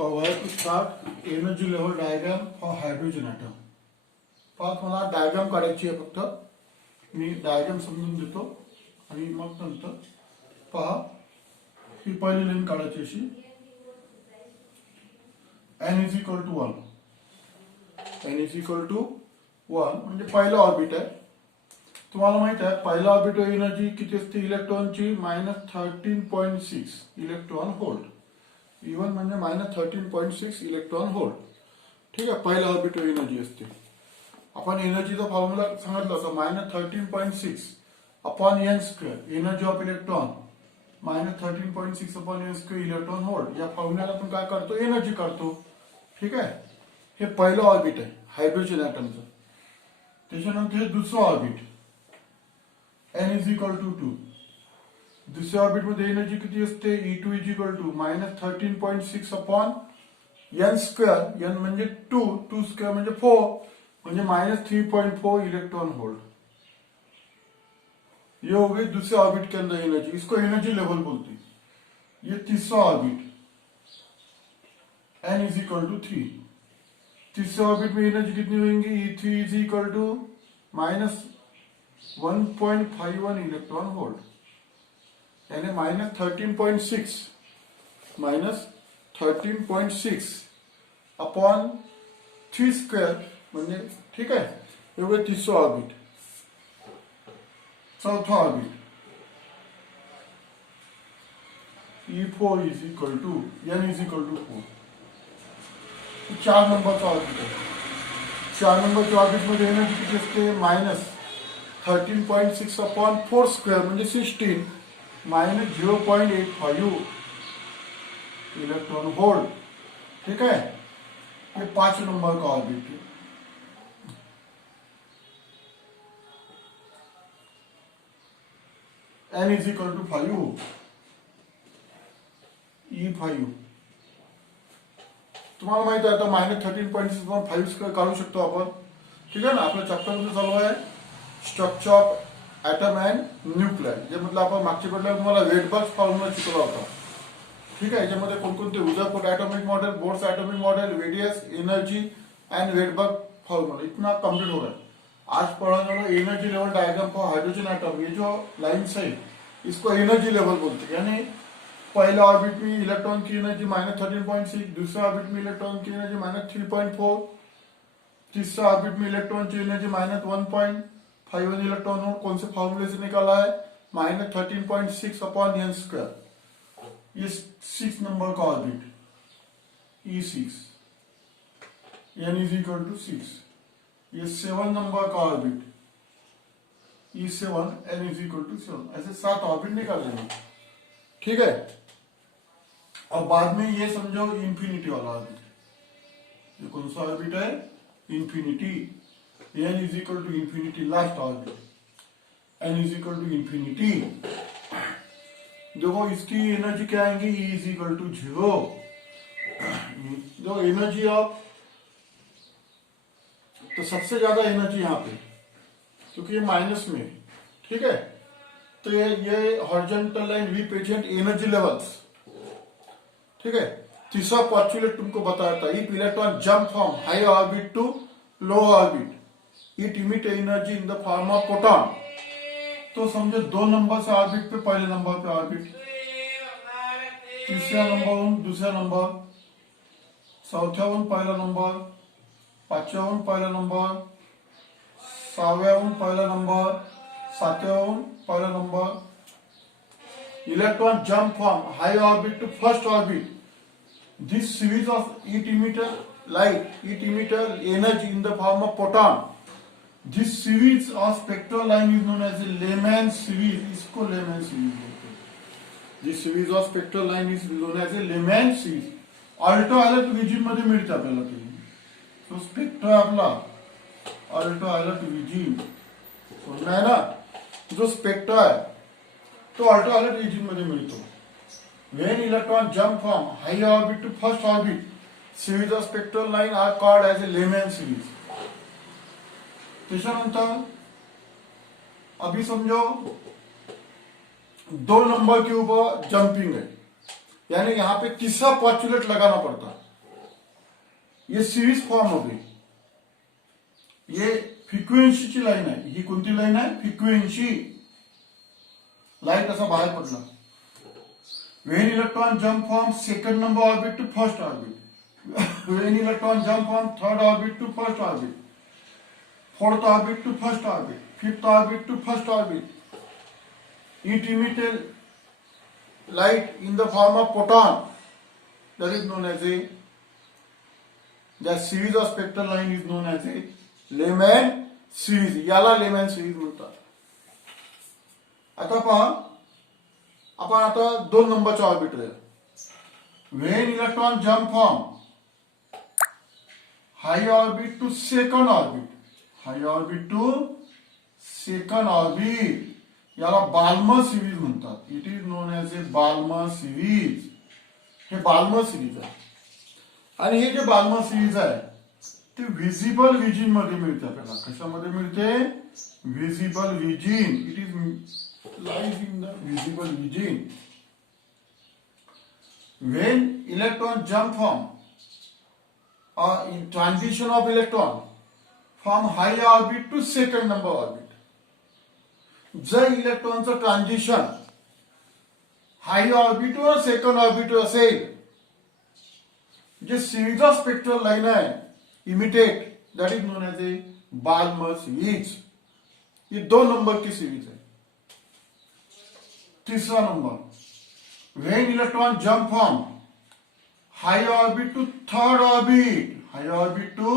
Where to start energy level diagram for hydrogen atom. पाहत मला diagram काढायची आहे. फक्त मी डायग्राम समजून देतो आणि मग नंतर पहा ही पहिली लाईन काढायची अशी n is equal to 1. n is equal to 1 म्हणजे पहिलं ऑर्बिट आहे. तुम्हाला माहित आहे पहिला ऑर्बिट एनर्जी किती असते इलेक्ट्रॉनची -13.6 इलेक्ट्रॉन व्होल्ट. इवन म्हणजे -13.6 इलेक्ट्रॉन व्होल्ट. ठीक आहे, पहिला ऑर्बिट एनर्जी असते. आपण एनर्जीचा फॉर्म्युला सांगितलं होतं -13.6 upon n square energy of electron -13.6 upon n square electron volt. या फॉर्म्युल्यातून काय करतो एनर्जी काढतो. ठीक आहे, हे पहिलं ऑर्बिट आहे हायड्रोजन ॲटमचं. त्याच्यानंतर हे दुसरं orbit n is equal to 2. दुसऱ्या ऑर्बिट मध्ये एनर्जी किती असते E2 is equal to -13.6 upon n square. n म्हणजे 2 स्क्वेअर म्हणजे 4 म्हणजे -3.4 इलेक्ट्रॉन वोल्ट. ये हो गई दूसरे ऑर्बिट के अंदर एनर्जी. इसको एनर्जी लेवल बोलते हैं. ये तीसरा orbit n is equal to 3. तीसरे ऑर्बिट में एनर्जी कितनी होगी E3 is equal to -1.51 electron volt. यानी -13.6 अपॉन 3 स्क्वेअर म्हणजे ठीक आहे. एवढं तिसरं ऑर्बिट. चौथा orbit E4 is equal to n is equal to 4. 4 नंबरचा ऑर्बिट आहे. 4 नंबरच्या ऑर्बिट मध्ये एनर्जी किती असते -13.6 अपॉन 4 स्क्वेअर म्हणजे 16 -0.85 इलेक्ट्रॉन वोल्ट. ठीक है, ये 5 नंबर का ऑर्बिट है. n is equal to 5 E5. तुम्हाला माहित आहे आता -13.6 5 स्क्वेअर काढू शकतो आपण. ठीक आहे ना. आपल्या चॅप्टर मध्ये चालू आहे structure of atom and nuclear. जे म्हटलं आपण मागच्या वेळेला तुम्हाला वेटबर्ग फॉर्म्युला शिकवला होता. ठीक आहे, याच्यामध्ये कोणकोणते Rutherford atomic model, Bohr's atomic model, radius, energy and Rydberg formula इतना कंप्लीट हो रहा है. आज पढ़ाने वाला energy level diagram for hydrogen atom. ये जो लाइन्स है इसको एनर्जी लेवल बोलते हैं. यानी पहले ऑर्बिट में इलेक्ट्रॉन की एनर्जी -13.6, दूसरे ऑर्बिट में इलेक्ट्रॉन की एनर्जी -3.4, तीसरा ऑर्बिट में इलेक्ट्रॉन की एनर्जी -1.51 इलेक्ट्रॉन वोल्ट. कौन से फॉर्मूले से निकाला है -13.6 अपॉन n स्क्वायर. ये 6 नंबर का orbit E6 n is equal to 6. ये 7 नंबर का orbit E7 n is equal to 7. ऐसे 7 ऑर्बिट निकाल लेंगे. ठीक है, और बाद में ये समझो इंफिनिटी वाला ऑर्बिट. ये कौन सा ऑर्बिट है infinity. n is equal to infinity last orbit n is equal to infinity. देखो इसकी एनर्जी क्या आएंगी E is equal to 0. जो एनर्जी ऑफ तो सबसे ज्यादा एनर्जी यहाँ पे क्योंकि ये माइनस में. ठीक है, तो ये horizontal line represent energy levels. ठीक है, तीसरा पॉस्टुलेट तुमको बताया था. If electron jump from high orbit to low orbit it emit energy in the form of photon. तो समझो 2 नंबर से ऑर्बिट पे पहले नंबर पे ऑर्बिट, तीसरा नंबरहून दुसरा नंबर, चौथ्याहून पहिला नंबर, पाचव्याहून पहिला नंबर, 6व्याहून पहिला नंबर, 7व्याहून पहिला number. Electron jump from high orbit to first orbit. This series of it emitter light it emitter energy in the form of photon. This series of spectral line is known as a Lyman series. इसको Lyman series बोलते हैं. This series of spectral line is known as a Lyman series. Ultraviolet regime मध्ये मिळते आपल्याला ते. तो spectra आपला ultraviolet regime आहे ना. जो स्पेक्ट्रा आहे तो अल्ट्राव्हायोलेट रिजिम मध्ये मिळतो. When electron jump from high orbit to first orbit, series of spectral line are called as a Lyman series. त्याच्यानंतर अभी समझो 2 नंबर के ऊपर जंपिंग है, यानी यहाँ पे तीसरा पॉस्टुलेट लगाना पड़ता. ये सिरीज फॉर्म होगी. ये फ्रिक्वेन्सीची लाईन आहे. ही कोणती लाईन आहे? फ्रिक्वेन्सी. लाईट असा बाहेर पडला. When electron jump from second number orbit to first orbit, when electron jump from third orbit to first orbit, fourth orbit to first orbit, fifth orbit to first orbit, it emitted light in the form of photon. That is known as a, that series of spectral line is known as a Lyman series. याला Lyman series म्हणतात. आता पहा, आपण आता 2 नंबरचा orbit आहे. When electron jump from high orbit to second orbit, high orbit to second orbit, याला Balmer series म्हणतात. It is known as a Balmer series. हे बाल्मर सिरीज आहे. आणि हे जे बाल्मर सिरीज आहे ते व्हिजिबल विजिन मध्ये मिळते आपल्याला. कशामध्ये मिळते? Visible region. It is lies in the visible region. When electron jump from transition of electron from high orbit to second number orbit, जर इलेक्ट्रॉनचं ट्रान्झिशन हाय ऑर्बिटवर सेकंड ऑर्बिटवर असेल, जे सिरीज ऑफ स्पेक्ट्रल लाईन आहे emitted, that is known as a Balmer series. ये 2 number की series है. तीसरा number, when electron jump from high orbit to third orbit, high orbit to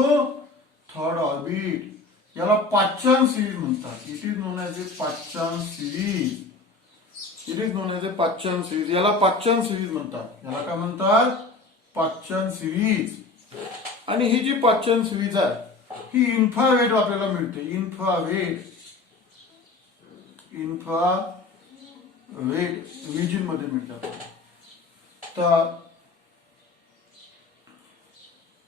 third orbit, याला पाच्चान सिरीज म्हणतात. It is known as a Paschen series. It is known as a Paschen series. याला पाच्चान series म्हणतात. याला काय म्हणतात? Paschen series. आणि ही जी पाच्चान series आहे ही इन्फ्रारेड आपल्याला मिळते. इन्फ्रारेड विजिन मध्ये मिळतात. तर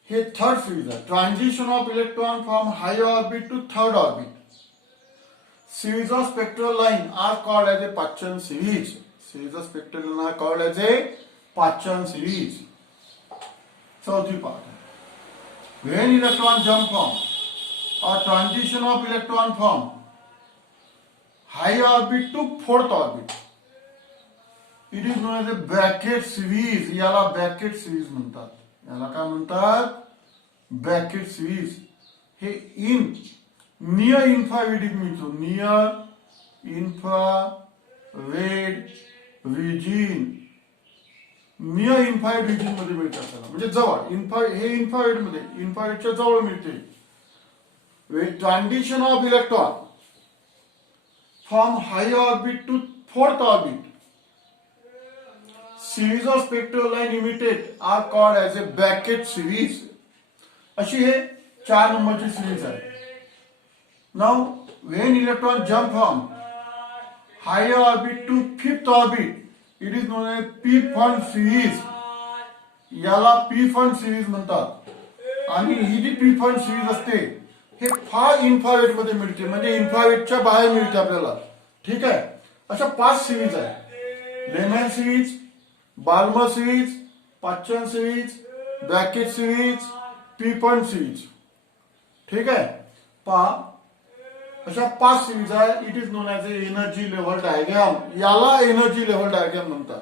हे थर्ड सिरीज आहे. Transition of electron from high orbit to third orbit, series of spectral line are called as a Pachan series. Series of spectral line are called as a Pachan series. चौथी part है. When electron jump from or transition of electron from high orbit to fourth orbit, it is known as a bracket series. याला bracket series म्हणतात. याला काय म्हणतात? bracket series. हे in near infrared मिळतो. Near infrared resin. Near infrared resin मध्ये मिळते आपल्याला, म्हणजे जवळ. हे इन्फ्रारेड मध्ये, इन्फ्रारेडच्या जवळ मिळते. Transition of electron from high orbit to fourth orbit, series of spectral line emitted are called as a Brackett series. अशी हे 4 नंबरची सिरीज आहे. Now, when electron jump from higher orbit to fifth orbit, it is known as p-fund series. याला p-fund series म्हणतात. आणि ही जी p-fund series असते हे फार इन्फ्रारेड मध्ये मिळते, म्हणजे इन्फ्रारेडच्या बाहेर मिळते आपल्याला. ठीक आहे. अशा 5 सिरीज आहे. Lyman series, Balmer series, Paschen series, Brackett series, p-fund series. ठीक आहे. पहा, अशा 5 सिरीज आहे. It is known as a energy level diagram. याला एनर्जी लेव्हल डायग्राम म्हणतात.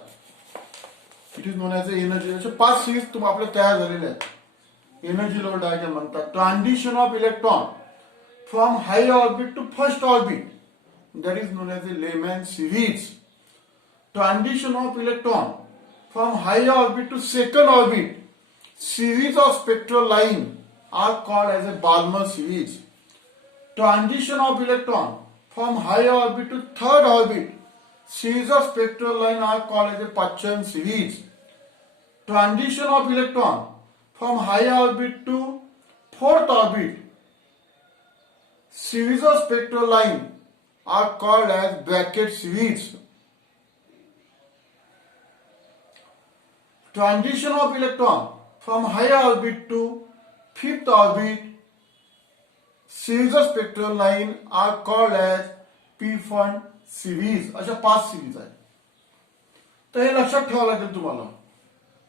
It is known as a energy. अशा 5 सिरीज आपल्या तयार झालेल्या आहेत. एनर्जी लेव्हल डायग्राम म्हणतात. Transition of electron from high orbit to first orbit, that is known as a Lyman series. Transition of electron from high orbit to second orbit, series of spectral line are called as a Balmer series. Transition of electron from high orbit to third orbit, series of spectral line are called as a Pachan series. Transition of electron from high orbit to fourth orbit, series of spectral line are called as bracket series. Transition of electron from high orbit to fifth orbit, series of spectral line are called as p-fund series. अशा 5 series आहे. तर हे लक्षात ठेवावं लागेल तुम्हाला.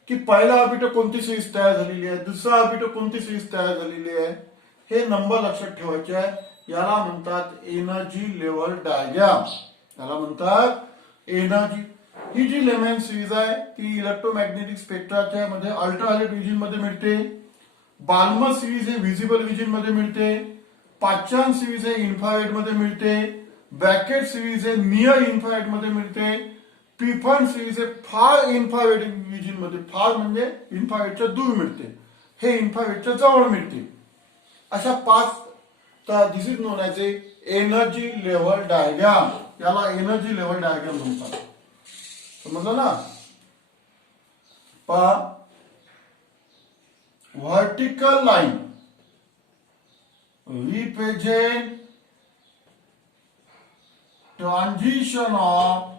की पहिला ऑर्बिटल कोणती सिरीज तयार झालेली आहे, दुसरा ऑर्बिटल कोणती सिरीज तयार झालेली आहे, हे नंबर लक्षात ठेवायचे आहे. याला म्हणतात एनर्जी लेवल डायग्राम. याला म्हणतात एनर्जी. ही जी लेमॅन सिरीज आहे ती इलेक्ट्रोमॅग्नेटिक स्पेक्ट्राच्या मध्ये अल्ट्राव्हायोलेट विजन मध्ये मिळते. बाल्मर सिरीज हे व्हिजिबल विजन मध्ये मिळते. पाचान सिरीज हे इन्फ्रारेड मध्ये मिळते. ब्रॅकेट सिरीज हे नियर इन्फ्रारेड मध्ये मिळते. पिफन सिरीज हे फार इन्फ्रारेड विजन मध्ये, फार म्हणजे इन्फ्रारेडच्या दूर मिळते, हे इन्फ्रारेडच्या जवळ मिळते. अशा 5. तर this is known as a energy level diagram. याला एनर्जी लेवल डायग्राम म्हणतात. समजलं ना. पहा, vertical line represent transition of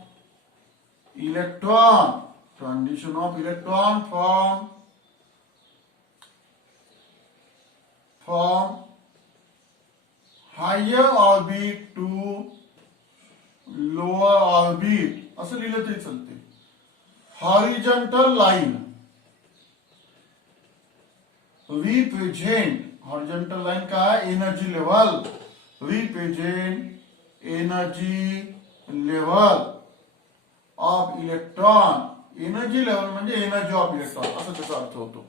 electron, transition of electron from higher orbit to lower orbit असं लिहिलं तरी चालते. Horizontal line represent, horizontal line काय, energy level, represent energy level of electron. Energy level म्हणजे एनर्जी ऑफ इलेक्ट्रॉन असं त्याचा अर्थ होतो.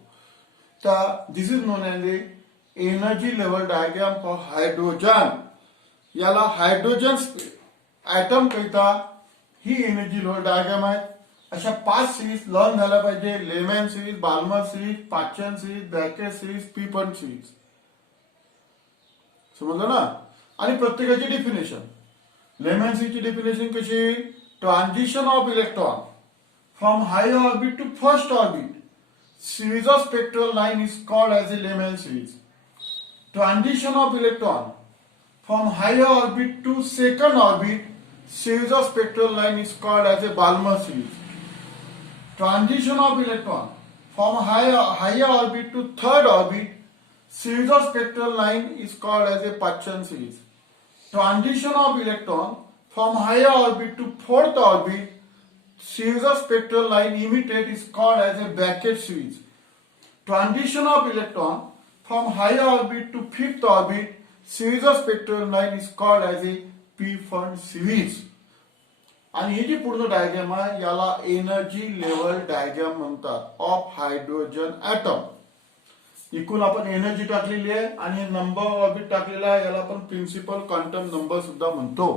तर this is known as a energy level diagram for hydrogen. याला हायड्रोजन ऍटम करिता ही एनर्जी लेवल डायग्राम आहे. अशा 5 सिरीज लर्न झाल्या पाहिजे. लेमॅन सिरीज, बाल्मर सिरीज, पाचन सिरीज, ब्रॅकेट सिरीज, पिफन सिरीज. समजलं ना. आणि प्रत्येकाची डेफिनेशन. लेमॅन सिरीजची डेफिनेशन कशी, transition of electron from higher orbit to first orbit. Series of spectral line is called as a Lyman series. Transition of electron from higher orbit to second orbit. Series of spectral line is called as a Balmer series. Transition of electron from higher orbit to third orbit. Series of spectral line is called as a Pachan series. Transition of electron from higher orbit to fourth orbit. Series of spectral line emitted is called as a Beckett series. Transition of electron from higher orbit to fifth orbit. Series of spectral line is called as a P-Fund series. आणि ही जी पूर्ण diagram आहे याला energy level diagram म्हणतात of hydrogen atom. एकूण आपण energy टाकलेली आहे आणि नंबर ऑर्बिट टाकलेला आहे, याला आपण प्रिन्सिपल क्वांटम नंबर सुद्धा म्हणतो.